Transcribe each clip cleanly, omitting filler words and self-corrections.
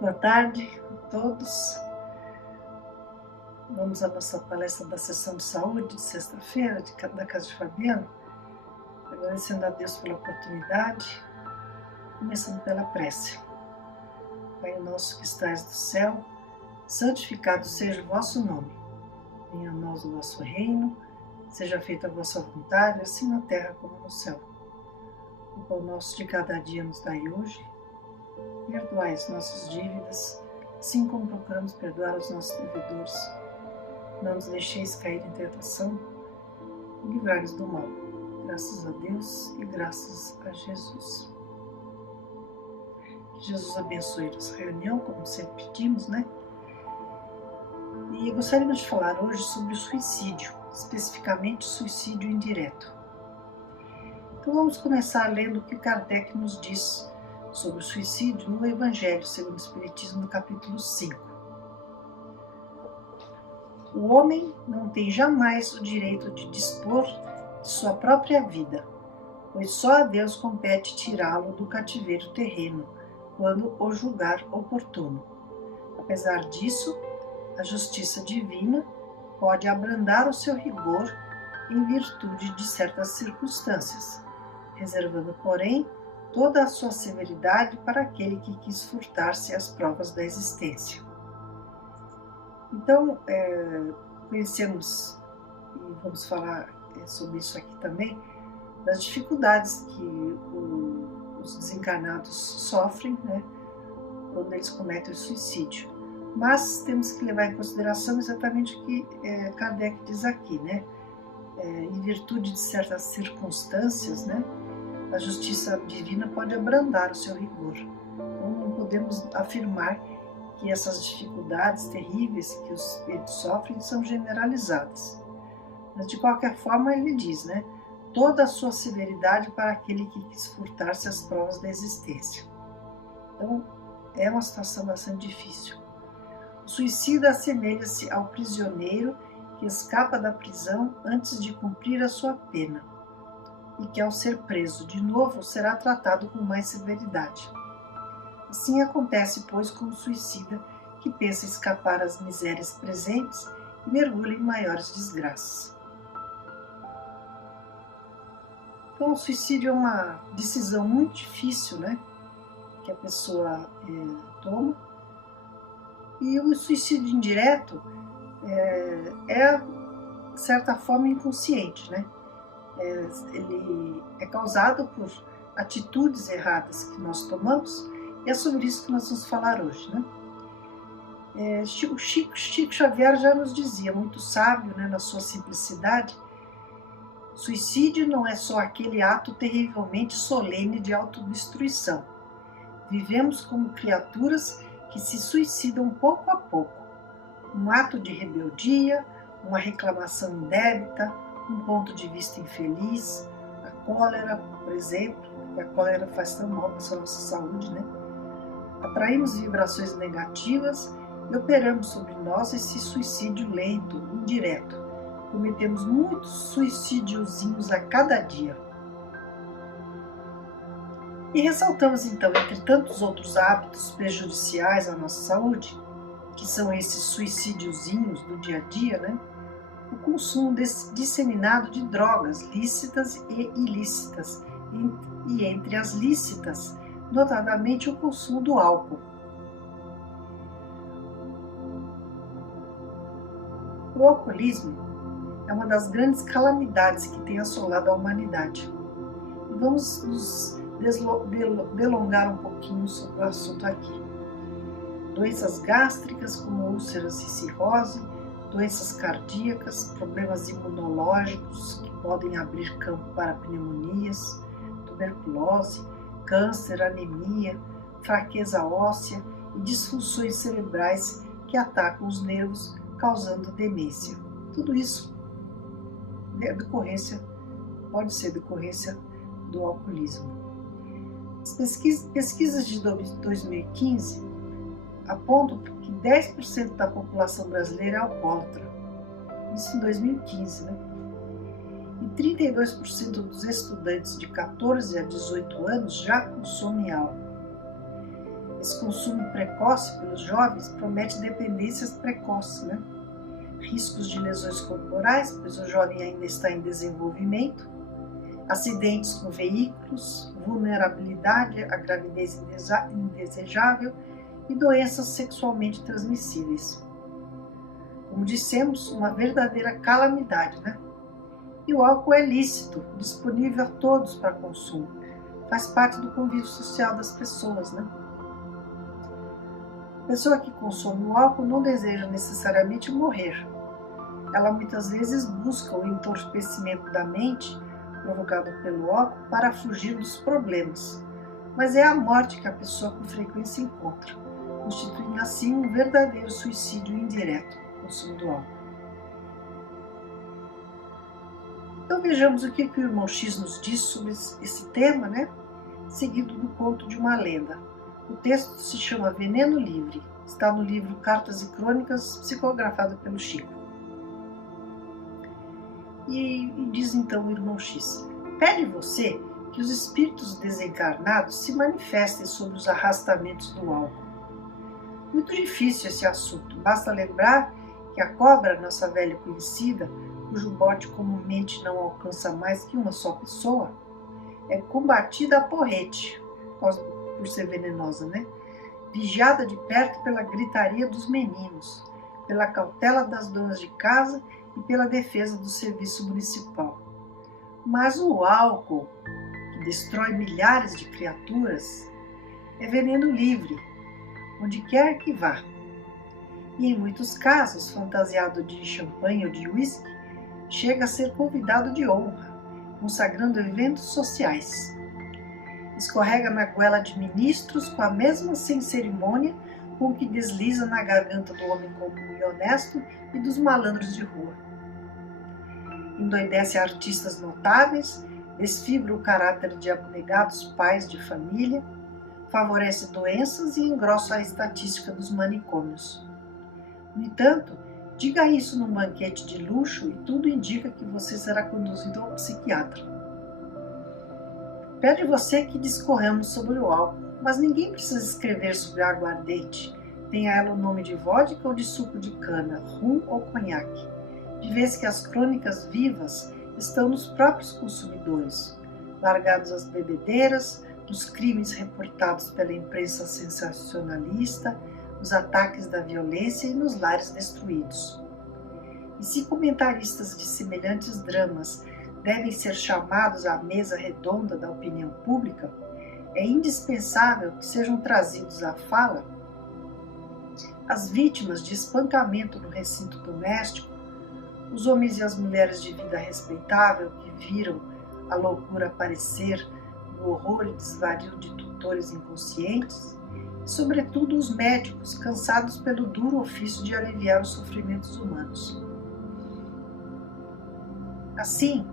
Boa tarde a todos. Vamos à nossa palestra da sessão de saúde de sexta-feira da Casa de Fabiano, agradecendo a Deus pela oportunidade, começando pela prece. Pai nosso que estais no céu, santificado seja o vosso nome. Venha a nós o vosso reino, seja feita a vossa vontade, assim na terra como no céu. O pão nosso de cada dia nos dai hoje. Perdoai as nossas dívidas, assim como procuramos perdoar os nossos devedores. Não nos deixeis cair em tentação, e livrai-nos do mal. Graças a Deus e graças a Jesus. Que Jesus abençoe nossa reunião, como sempre pedimos, né? E gostaríamos de falar hoje sobre o suicídio, especificamente suicídio indireto. Então vamos começar lendo o que Kardec nos diz sobre o suicídio no Evangelho segundo o Espiritismo, no capítulo 5. O homem não tem jamais o direito de dispor de sua própria vida, pois só a Deus compete tirá-lo do cativeiro terreno, quando o julgar oportuno. Apesar disso, a justiça divina pode abrandar o seu rigor em virtude de certas circunstâncias, reservando, porém, toda a sua severidade para aquele que quis furtar-se às provas da existência. Então, conhecemos, e vamos falar sobre isso aqui também, das dificuldades que os desencarnados sofrem, né, quando eles cometem o suicídio. Mas temos que levar em consideração exatamente o que Kardec diz aqui, né? Em virtude de certas circunstâncias, né, a justiça divina pode abrandar o seu rigor. Então não podemos afirmar que essas dificuldades terríveis que os espíritos sofrem são generalizadas. Mas de qualquer forma ele diz, né, toda a sua severidade para aquele que quis furtar-se às provas da existência. Então é uma situação bastante difícil. O suicida assemelha-se ao prisioneiro que escapa da prisão antes de cumprir a sua pena, e que ao ser preso de novo será tratado com mais severidade. Assim acontece, pois, com o suicida que pensa escapar às misérias presentes e mergulha em maiores desgraças. Então, o suicídio é uma decisão muito difícil, né, que a pessoa toma. E o suicídio indireto é de certa forma, inconsciente, né? Ele é causado por atitudes erradas que nós tomamos, e é sobre isso que nós vamos falar hoje, né? O Chico Xavier já nos dizia, muito sábio, né, na sua simplicidade: suicídio não é só aquele ato terrivelmente solene de autodestruição. Vivemos como criaturas que se suicidam pouco a pouco. Um ato de rebeldia, uma reclamação indébita, um ponto de vista infeliz, a cólera, por exemplo, que a cólera faz tão mal para a nossa saúde, né? Atraímos vibrações negativas e operamos sobre nós esse suicídio lento, indireto. Cometemos muitos suicidiozinhos a cada dia. E ressaltamos então, entre tantos outros hábitos prejudiciais à nossa saúde, que são esses suicidiozinhos do dia a dia, né? O consumo disseminado de drogas lícitas e ilícitas, e entre as lícitas, notadamente o consumo do álcool. O alcoolismo é uma das grandes calamidades que tem assolado a humanidade. E vamos nos delongar um pouquinho sobre o assunto aqui. Doenças gástricas como úlceras e cirrose, doenças cardíacas, problemas imunológicos que podem abrir campo para pneumonias, tuberculose, câncer, anemia, fraqueza óssea e disfunções cerebrais que atacam os nervos, causando demência. Tudo isso pode ser decorrência do alcoolismo. As pesquisas de 2015 apontam que 10% da população brasileira é alcoólatra. Isso em 2015, né? E 32% dos estudantes de 14 a 18 anos já consomem álcool. Esse consumo precoce pelos jovens promete dependências precoces, né? Riscos de lesões corporais, pois o jovem ainda está em desenvolvimento, acidentes com veículos, vulnerabilidade à gravidez indesejável e doenças sexualmente transmissíveis. Como dissemos, uma verdadeira calamidade, né? E o álcool é lícito, disponível a todos para consumo. Faz parte do convívio social das pessoas, né? A pessoa que consome o álcool não deseja necessariamente morrer. Ela muitas vezes busca o entorpecimento da mente, provocado pelo álcool, para fugir dos problemas. Mas é a morte que a pessoa com frequência encontra, constituindo assim um verdadeiro suicídio indireto, o consumo do álcool. Então vejamos o que o irmão X nos diz sobre esse tema, né? Seguido do conto de uma lenda. O texto se chama Veneno Livre, está no livro Cartas e Crônicas, psicografado pelo Chico. E diz então o irmão X: pede você que os espíritos desencarnados se manifestem sobre os arrastamentos do álcool. Muito difícil esse assunto, basta lembrar que a cobra, nossa velha conhecida, cujo bote comumente não alcança mais que uma só pessoa, é combatida a porrete, por ser venenosa, né? Vigiada de perto pela gritaria dos meninos, pela cautela das donas de casa e pela defesa do serviço municipal. Mas o álcool, que destrói milhares de criaturas, é veneno livre, onde quer que vá. E em muitos casos, fantasiado de champanhe ou de uísque, chega a ser convidado de honra, consagrando eventos sociais. Escorrega na goela de ministros com a mesma sem cerimônia com que desliza na garganta do homem comum e honesto e dos malandros de rua. Endoidece artistas notáveis, desfibra o caráter de abnegados pais de família, favorece doenças e engrossa a estatística dos manicômios. No entanto, diga isso num banquete de luxo e tudo indica que você será conduzido ao psiquiatra. Pede você que discorramos sobre o álcool, mas ninguém precisa escrever sobre a aguardente, tenha ela o nome de vodka ou de suco de cana, rum ou conhaque, de vez que as crônicas vivas estão nos próprios consumidores, largados às bebedeiras, nos crimes reportados pela imprensa sensacionalista, nos ataques da violência e nos lares destruídos. E se comentaristas de semelhantes dramas devem ser chamados à mesa redonda da opinião pública, é indispensável que sejam trazidos à fala as vítimas de espancamento no recinto doméstico, os homens e as mulheres de vida respeitável que viram a loucura aparecer no horror e desvario de tutores inconscientes, e, sobretudo, os médicos cansados pelo duro ofício de aliviar os sofrimentos humanos. Assim,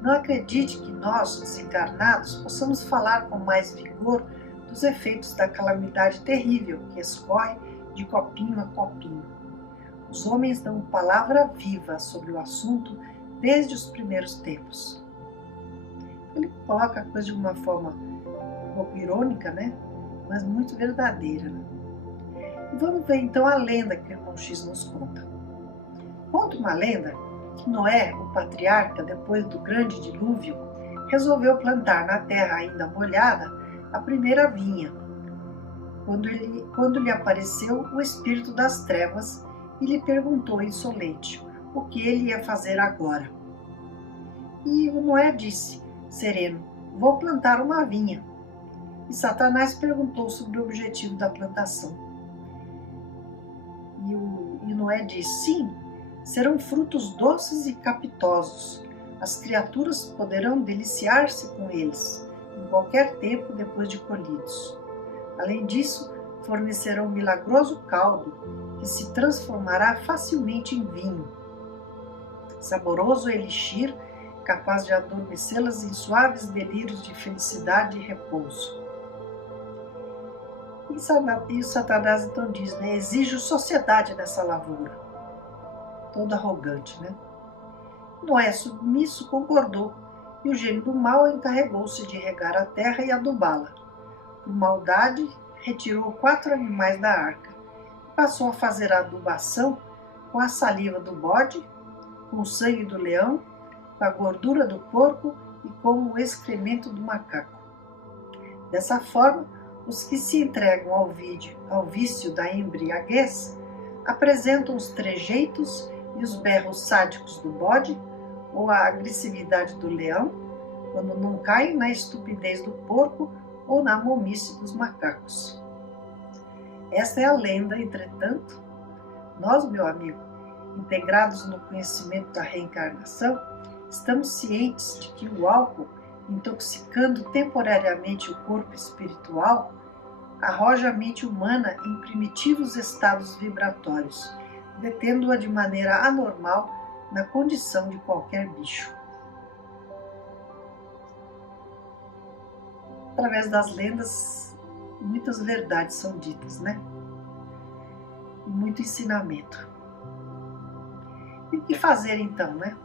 não acredite que nós, desencarnados, possamos falar com mais vigor dos efeitos da calamidade terrível que escorre de copinho a copinho. Os homens dão palavra viva sobre o assunto desde os primeiros tempos. Ele coloca a coisa de uma forma um pouco irônica, né? Mas muito verdadeira. Né? E vamos ver então a lenda que o irmão X nos conta. Conta uma lenda que Noé, o patriarca, depois do grande dilúvio, resolveu plantar na terra ainda molhada a primeira vinha, quando lhe apareceu o espírito das trevas e lhe perguntou insolente o que ele ia fazer agora. E o Noé disse, sereno, vou plantar uma vinha. E Satanás perguntou sobre o objetivo da plantação. E Noé disse, sim, serão frutos doces e capitosos. As criaturas poderão deliciar-se com eles, em qualquer tempo depois de colhidos. Além disso, fornecerão um milagroso caldo que se transformará facilmente em vinho. Saboroso elixir, capaz de adormecê-las em suaves delírios de felicidade e repouso. E Satanás então diz, né, exijo sociedade nessa lavoura. Todo arrogante, né? Noé, submisso, concordou, e o gênio do mal encarregou-se de regar a terra e adubá-la. Por maldade, retirou 4 animais da arca e passou a fazer a adubação com a saliva do bode, com o sangue do leão, com a gordura do porco e com o excremento do macaco. Dessa forma, os que se entregam ao vício da embriaguez apresentam os trejeitos e os berros sádicos do bode ou a agressividade do leão, quando não caem na estupidez do porco ou na momice dos macacos. Esta é a lenda, entretanto. Nós, meu amigo, integrados no conhecimento da reencarnação, estamos cientes de que o álcool, intoxicando temporariamente o corpo espiritual, arroja a mente humana em primitivos estados vibratórios, detendo-a de maneira anormal na condição de qualquer bicho. Através das lendas, muitas verdades são ditas, né? E muito ensinamento. E o que fazer então, né?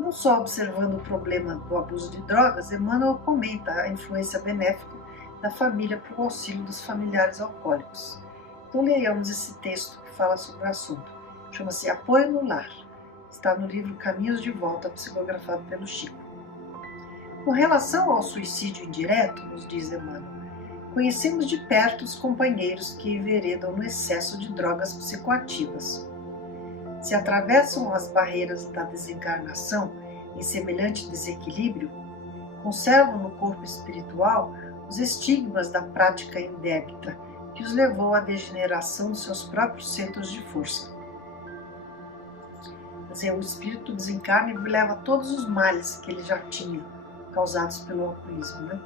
Não só observando o problema do abuso de drogas, Emmanuel comenta a influência benéfica da família para o auxílio dos familiares alcoólicos. Então leiamos esse texto que fala sobre o assunto. Chama-se Apoio no Lar. Está no livro Caminhos de Volta, psicografado pelo Chico. Com relação ao suicídio indireto, nos diz Emmanuel, conhecemos de perto os companheiros que enveredam no excesso de drogas psicoativas. Se atravessam as barreiras da desencarnação em semelhante desequilíbrio, conservam no corpo espiritual os estigmas da prática indébita que os levou à degeneração dos seus próprios centros de força. O espírito desencarna e leva todos os males que ele já tinha, causados pelo alcoolismo, né?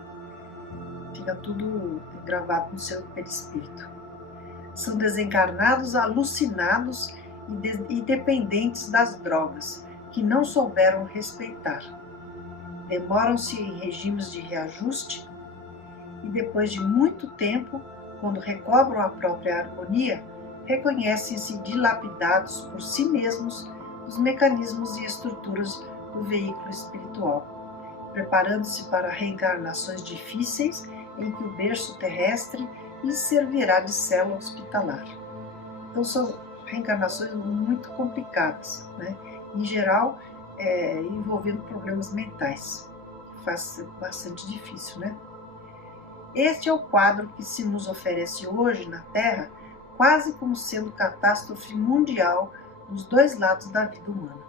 Fica tudo gravado no seu perispírito. São desencarnados alucinados e dependentes das drogas, que não souberam respeitar. Demoram-se em regimes de reajuste e, depois de muito tempo, quando recobram a própria harmonia, reconhecem-se dilapidados por si mesmos dos mecanismos e estruturas do veículo espiritual, preparando-se para reencarnações difíceis em que o berço terrestre lhes servirá de cela hospitalar. Então são reencarnações muito complicadas, né? Em geral, envolvendo problemas mentais, que faz ser bastante difícil, né? Este é o quadro que se nos oferece hoje na Terra, quase como sendo catástrofe mundial nos dois lados da vida humana.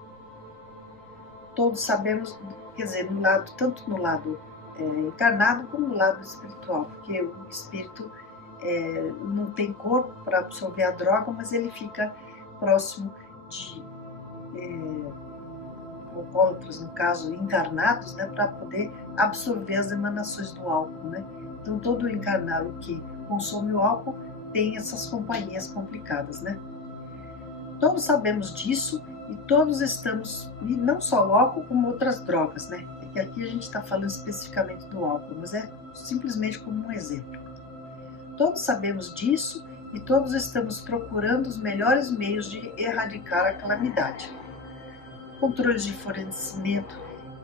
Todos sabemos, quer dizer, tanto no lado encarnado como no lado espiritual, porque o espírito não tem corpo para absorver a droga, mas ele fica próximo de alcoólatras, no caso, encarnados, né, para poder absorver as emanações do álcool, né? Então, todo encarnado que consome o álcool tem essas companhias complicadas, né? Todos sabemos disso e todos estamos, e não só o álcool, como outras drogas, né? Porque aqui a gente está falando especificamente do álcool, mas é simplesmente como um exemplo. Todos sabemos disso e todos estamos procurando os melhores meios de erradicar a calamidade. Controles de fornecimento,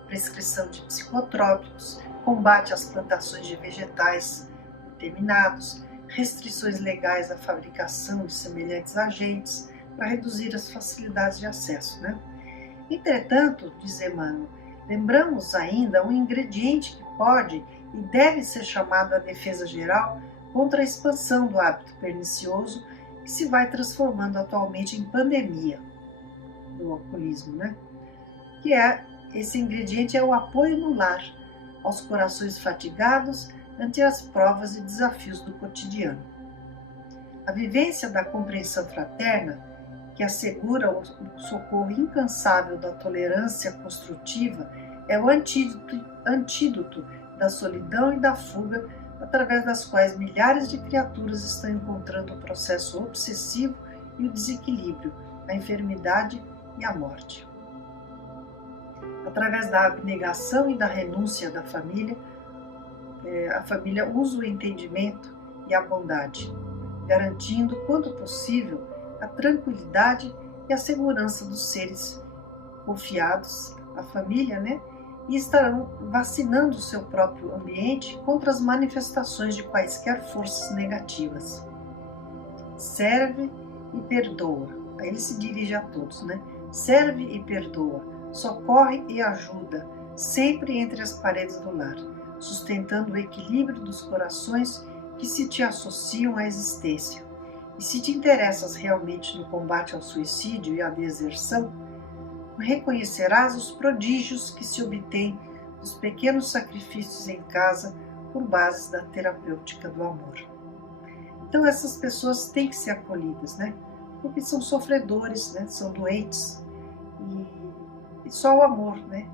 prescrição de psicotrópicos, combate às plantações de vegetais determinados, restrições legais à fabricação de semelhantes agentes, para reduzir as facilidades de acesso, né? Entretanto, diz Emmanuel, lembramos ainda um ingrediente que pode e deve ser chamado à defesa geral contra a expansão do hábito pernicioso que se vai transformando atualmente em pandemia do alcoolismo, né? Que esse ingrediente é o apoio no lar aos corações fatigados ante as provas e desafios do cotidiano. A vivência da compreensão fraterna, que assegura o socorro incansável da tolerância construtiva, é o antídoto da solidão e da fuga, através das quais milhares de criaturas estão encontrando o processo obsessivo e o desequilíbrio, a enfermidade e a morte. Através da abnegação e da renúncia da família, a família usa o entendimento e a bondade, garantindo, quanto possível, a tranquilidade e a segurança dos seres confiados à família, né? e estarão vacinando o seu próprio ambiente contra as manifestações de quaisquer forças negativas. Serve e perdoa. Aí ele se dirige a todos, né? Serve e perdoa, socorre e ajuda, sempre entre as paredes do lar, sustentando o equilíbrio dos corações que se te associam à existência. E se te interessas realmente no combate ao suicídio e à deserção, reconhecerás os prodígios que se obtêm dos pequenos sacrifícios em casa por bases da terapêutica do amor. Então essas pessoas têm que ser acolhidas, né? Porque são sofredores, né? São doentes e só o amor, né?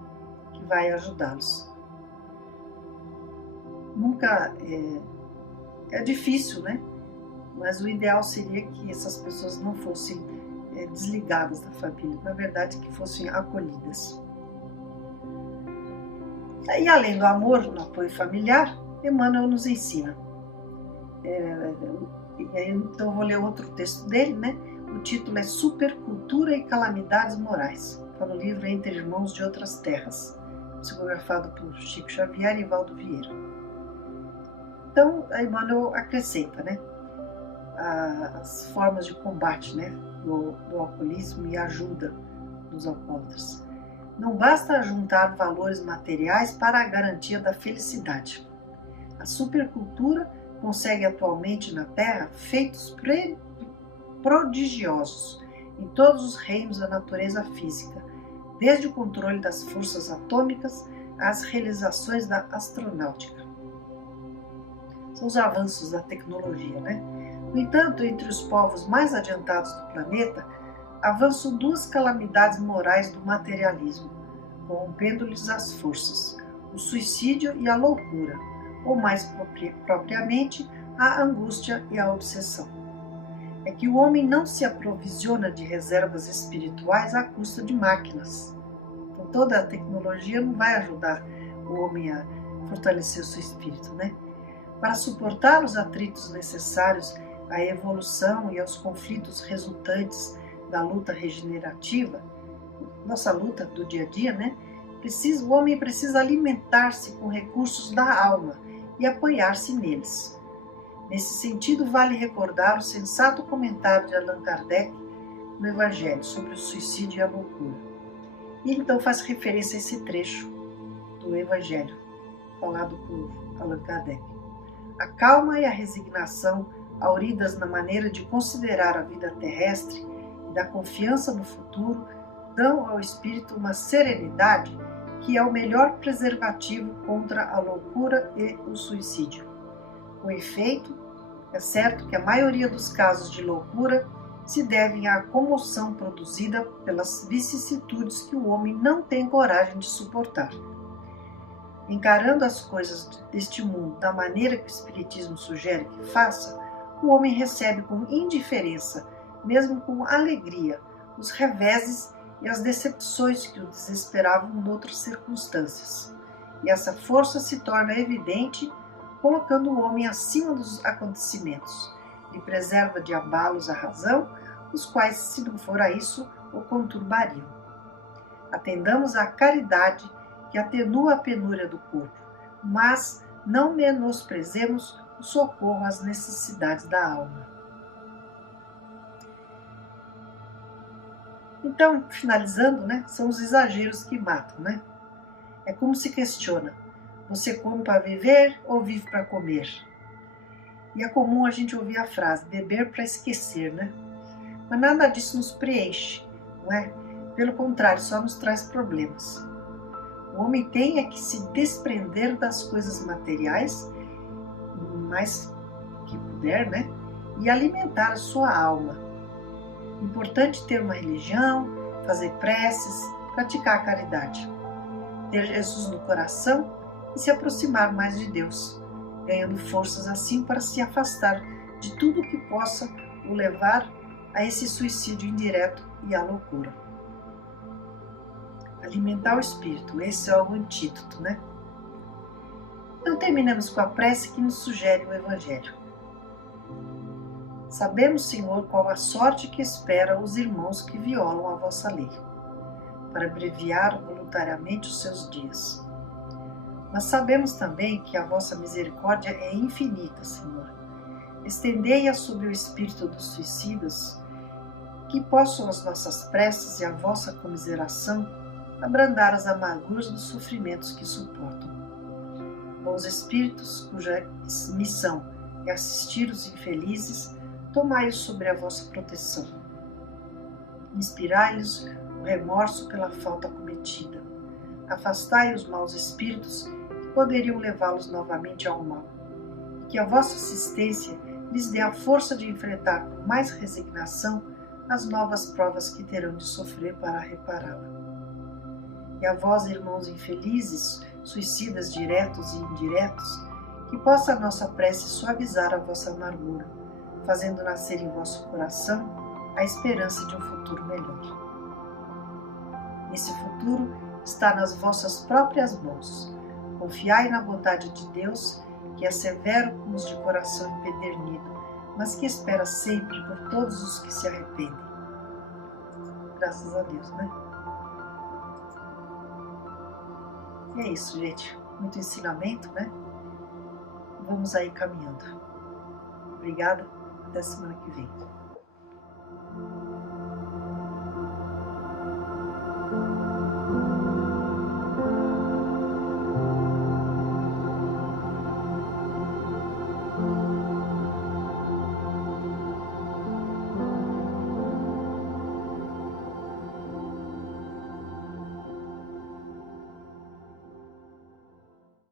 Que vai ajudá-los. Nunca é difícil, né? Mas o ideal seria que essas pessoas não fossem desligadas da família, na verdade que fossem acolhidas. E além do amor no apoio familiar, Emmanuel nos ensina. Então eu vou ler outro texto dele, né? O título é Supercultura e Calamidades Morais. Está no livro Entre Irmãos de Outras Terras, psicografado por Chico Xavier e Valdo Vieira. Então, Emmanuel acrescenta, né? As formas de combate, né? Do alcoolismo e ajuda dos alcoólatras. Não basta juntar valores materiais para a garantia da felicidade. A supercultura consegue atualmente na Terra feitos prodigiosos em todos os reinos da natureza física, desde o controle das forças atômicas às realizações da astronáutica. São os avanços da tecnologia, né? No entanto, entre os povos mais adiantados do planeta, avançam duas calamidades morais do materialismo, corrompendo-lhes as forças, o suicídio e a loucura, ou mais propriamente, a angústia e a obsessão. É que o homem não se aprovisiona de reservas espirituais à custa de máquinas. Então, toda a tecnologia não vai ajudar o homem a fortalecer o seu espírito, né? Para suportar os atritos necessários à evolução e aos conflitos resultantes da luta regenerativa, nossa luta do dia a dia, né? O homem precisa alimentar-se com recursos da alma e apoiar-se neles. Nesse sentido, vale recordar o sensato comentário de Allan Kardec no Evangelho sobre o suicídio e a loucura. E ele então faz referência a esse trecho do Evangelho, falado por Allan Kardec. A calma e a resignação, auridas na maneira de considerar a vida terrestre e da confiança no futuro, dão ao espírito uma serenidade que é o melhor preservativo contra a loucura e o suicídio. Com efeito, é certo que a maioria dos casos de loucura se devem à comoção produzida pelas vicissitudes que o homem não tem coragem de suportar. Encarando as coisas deste mundo da maneira que o Espiritismo sugere que faça, o homem recebe com indiferença, mesmo com alegria, os reveses e as decepções que o desesperavam noutras circunstâncias. E essa força se torna evidente colocando o homem acima dos acontecimentos, e preserva de abalos a razão, os quais, se não fora isso, o conturbariam. Atendamos à caridade que atenua a penúria do corpo, mas não menosprezemos o socorro às necessidades da alma. Então, finalizando, né, são os exageros que matam, né? É como se questiona: você come para viver ou vive para comer? E é comum a gente ouvir a frase, beber para esquecer, né? Mas nada disso nos preenche, não é? Pelo contrário, só nos traz problemas. O homem tem é que se desprender das coisas materiais, o mais que puder, né? E alimentar a sua alma. Importante ter uma religião, fazer preces, praticar a caridade. Ter Jesus no coração e se aproximar mais de Deus, ganhando forças assim para se afastar de tudo que possa o levar a esse suicídio indireto e à loucura. Alimentar o espírito, esse é o antídoto, né? Então terminamos com a prece que nos sugere o Evangelho. Sabemos, Senhor, qual a sorte que espera os irmãos que violam a vossa lei, para abreviar voluntariamente os seus dias. Mas sabemos também que a vossa misericórdia é infinita, Senhor. Estendei-a sobre o espírito dos suicidas, que possam as nossas preces e a vossa comiseração abrandar as amarguras dos sofrimentos que suportam. Bons espíritos, cuja missão é assistir os infelizes, tomai-os sobre a vossa proteção. Inspirai-lhes o remorso pela falta cometida. Afastai os maus espíritos que poderiam levá-los novamente ao mal. E que a vossa assistência lhes dê a força de enfrentar com mais resignação as novas provas que terão de sofrer para repará-la. E a vós, irmãos infelizes, suicidas diretos e indiretos, que possa a nossa prece suavizar a vossa amargura, fazendo nascer em vosso coração a esperança de um futuro melhor. Esse futuro está nas vossas próprias mãos. Confiai na bondade de Deus, que é severo com os de coração empedernido, mas que espera sempre por todos os que se arrependem. Graças a Deus, né? E é isso, gente. Muito ensinamento, né? Vamos aí caminhando. Obrigada. Até semana que vem.